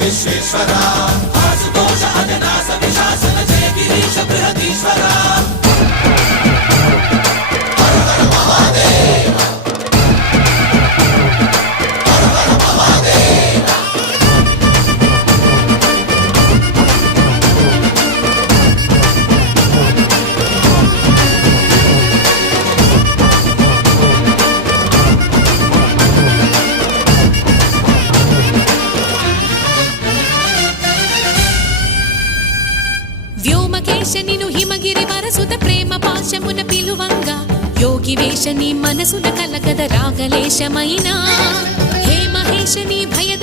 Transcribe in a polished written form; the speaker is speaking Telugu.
విశ్వేశ్వరా ఆశుతోష అజనాస విశాసన జయ గిరీశ బృహదీశ్వరా హర హర మహాదేవ హర హర మహాదేవ వ్యోమకేశనిను హిమగిరి వరసుత ప్రేమ పాశమున పిలువంగా యోగి వేషని మనసున కలకద రాగలేశమైనా హే మహేశని భయద